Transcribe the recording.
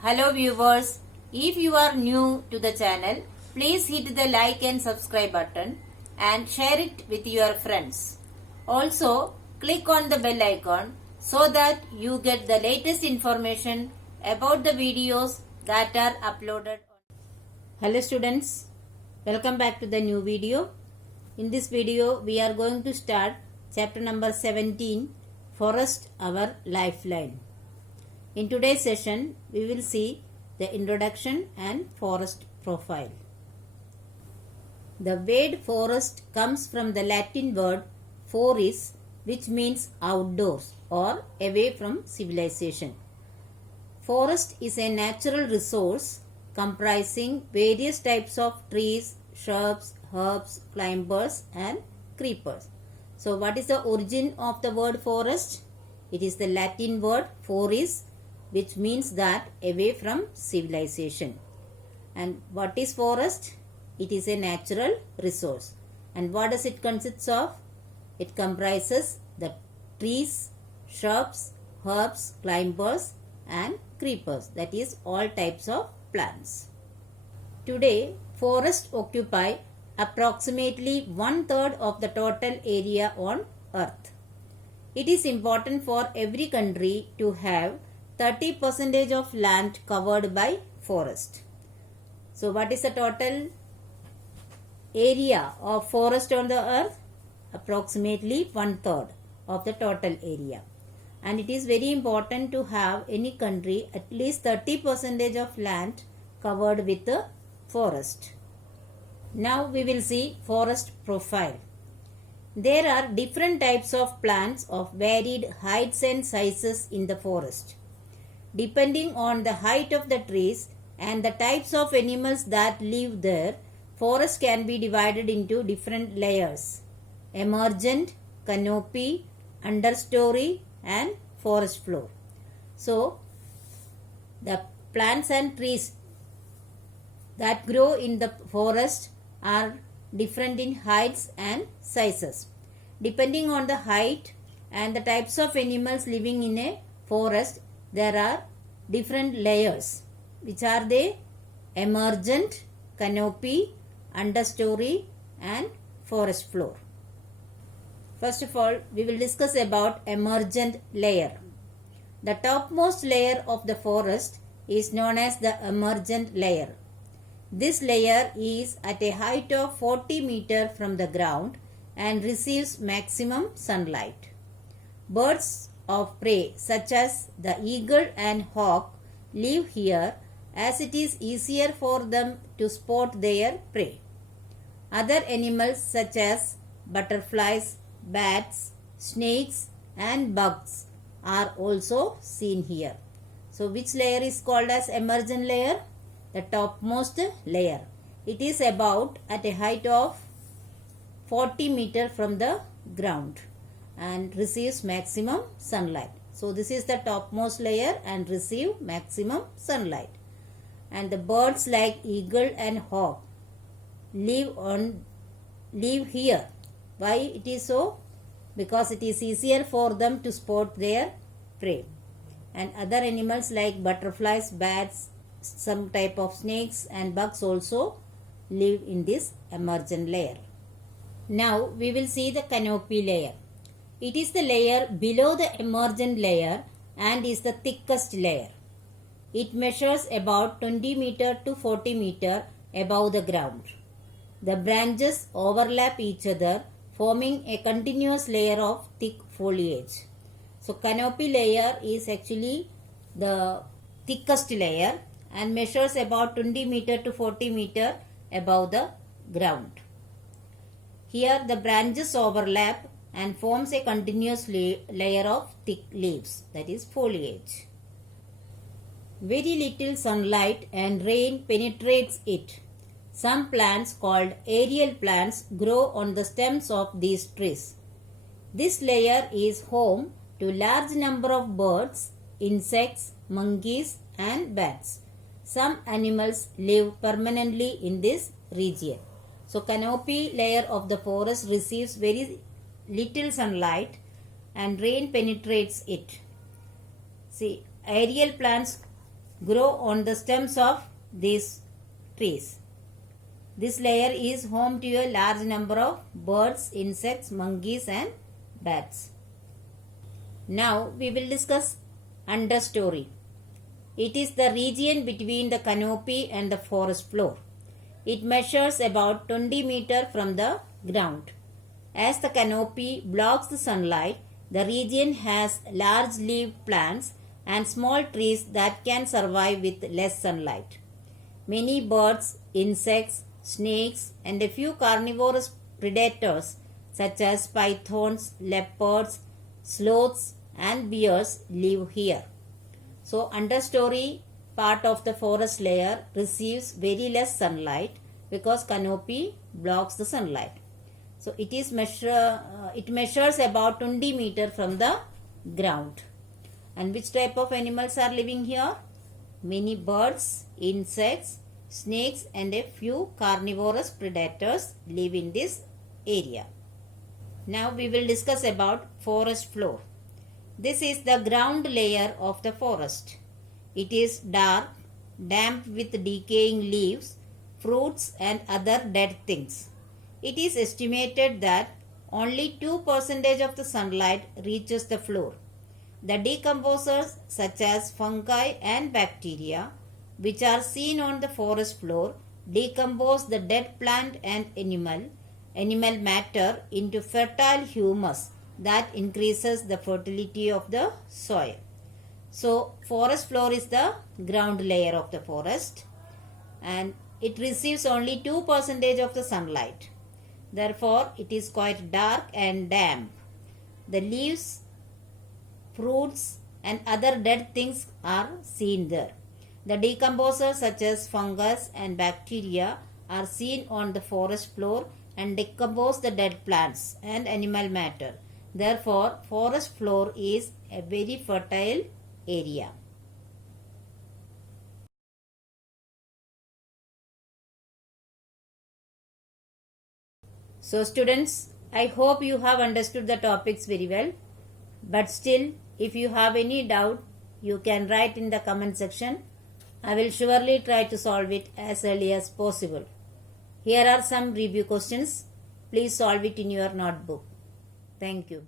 Hello viewers, if you are new to the channel, please hit the like and subscribe button and share it with your friends. Also, click on the bell icon so that you get the latest information about the videos that are uploaded. Hello students, welcome back to the new video. In this video, we are going to start chapter number 17, Forest Our Lifeline. In today's session, we will see the introduction and forest profile. The word forest comes from the Latin word foris, which means outdoors or away from civilization. Forest is a natural resource comprising various types of trees, shrubs, herbs, climbers and creepers. So what is the origin of the word forest? It is the Latin word foris, which means that away from civilization. And what is forest? It is a natural resource. And what does it consist of? It comprises the trees, shrubs, herbs, climbers and creepers. That is all types of plants. Today, forests occupy approximately 1/3 of the total area on earth. It is important for every country to have 30% of land covered by forest. So what is the total area of forest on the earth? Approximately 1/3 of the total area. And it is very important to have any country at least 30% of land covered with the forest. Now we will see forest profile. There are different types of plants of varied heights and sizes in the forest. Depending on the height of the trees and the types of animals that live there, forest can be divided into different layers: emergent, canopy, understory and forest floor. So, the plants and trees that grow in the forest are different in heights and sizes. Depending on the height and the types of animals living in a forest, there are different layers. Which are they? Emergent, canopy, understory and forest floor. First of all, we will discuss about emergent layer. The topmost layer of the forest is known as the emergent layer. This layer is at a height of 40 meters from the ground and receives maximum sunlight. Birds of prey such as the eagle and hawk live here as it is easier for them to spot their prey. Other animals such as butterflies, bats, snakes and bugs are also seen here. So which layer is called as emergent layer? The topmost layer. It is about at a height of 40 meters from the ground and receives maximum sunlight. So this is the topmost layer and receive maximum sunlight. And the birds like eagle and hawk live here. Why it is so? Because it is easier for them to spot their prey. And other animals like butterflies, bats, some type of snakes and bugs also live in this emergent layer. Now we will see the canopy layer. It is the layer below the emergent layer and is the thickest layer. It measures about 20 meter to 40 meter above the ground. The branches overlap each other, forming a continuous layer of thick foliage. So canopy layer is actually the thickest layer and measures about 20 meter to 40 meter above the ground. Here the branches overlap and forms a continuous layer of thick leaves, that is foliage. Very little sunlight and rain penetrates it. Some plants called aerial plants grow on the stems of these trees. This layer is home to large number of birds, insects, monkeys and bats. Some animals live permanently in this region. So canopy layer of the forest receives very little sunlight and rain penetrates it. See, aerial plants grow on the stems of these trees. This layer is home to a large number of birds, insects, monkeys and bats. Now we will discuss understory. It is the region between the canopy and the forest floor. It measures about 20 meters from the ground. As the canopy blocks the sunlight, the region has large leaved plants and small trees that can survive with less sunlight. Many birds, insects, snakes and a few carnivorous predators such as pythons, leopards, sloths and bears live here. So understory part of the forest layer receives very less sunlight because canopy blocks the sunlight. So it measures about 20 meters from the ground. And which type of animals are living here? Many birds, insects, snakes and a few carnivorous predators live in this area. Now we will discuss about forest floor. This is the ground layer of the forest. It is dark, damp with decaying leaves, fruits and other dead things. It is estimated that only 2% of the sunlight reaches the floor. The decomposers such as fungi and bacteria which are seen on the forest floor decompose the dead plant and animal matter into fertile humus that increases the fertility of the soil. So forest floor is the ground layer of the forest and it receives only 2% of the sunlight. Therefore, it is quite dark and damp. The leaves, fruits and other dead things are seen there. The decomposers such as fungus and bacteria are seen on the forest floor and decompose the dead plants and animal matter. Therefore, forest floor is a very fertile area. So students, I hope you have understood the topics very well. But still, if you have any doubt, you can write in the comment section. I will surely try to solve it as early as possible. Here are some review questions. Please solve it in your notebook. Thank you.